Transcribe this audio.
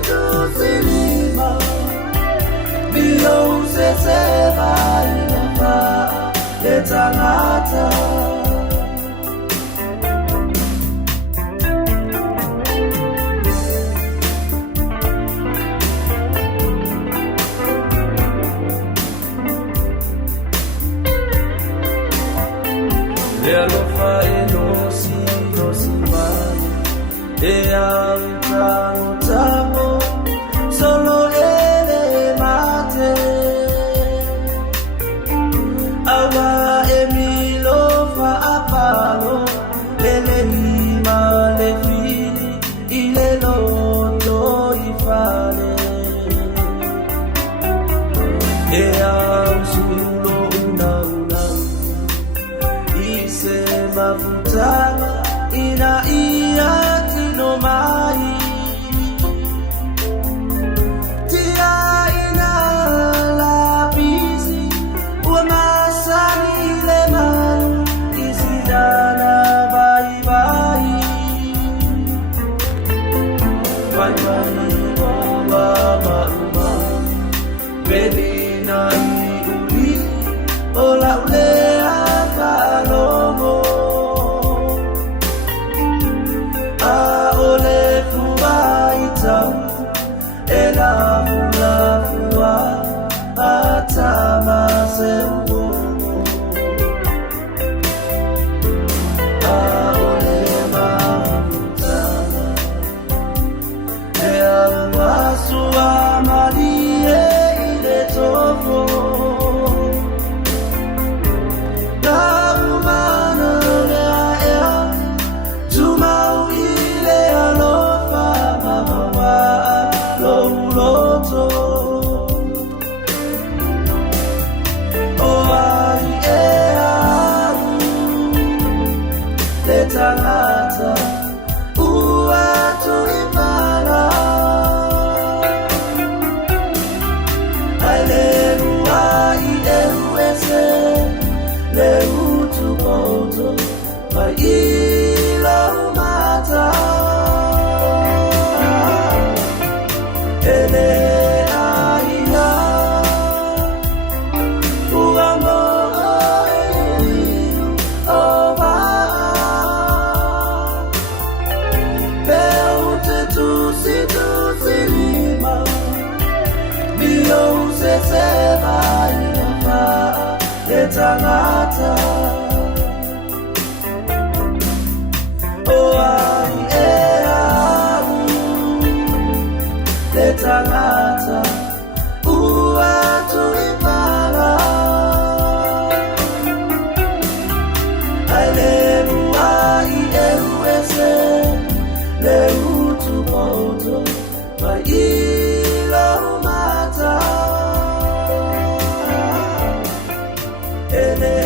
tusilima Bio useseba inafa letangata Lealofa enosi nosimani Ea utano tamo Solo ele mate Awa emilofa apalo Lele lima lefili Ile loto ifale Ea usulo una Isema futana ina iati no mai Tia ina lapisi Ua masani le manu Isidana vai vai Vai vai wa maruma Belina iuli Ola ulea Palomo Aole fua ita Ela mula fua Atama sembo Aole mahutana Ea mwasua malie ile tofo Letangata uatuimana Aleluya ileruese leutukoto Maila umata Ele Seseba inafa letangata Oai ea letangata Uatu imana Aleluya ileruese leutu moto Maila umata Ele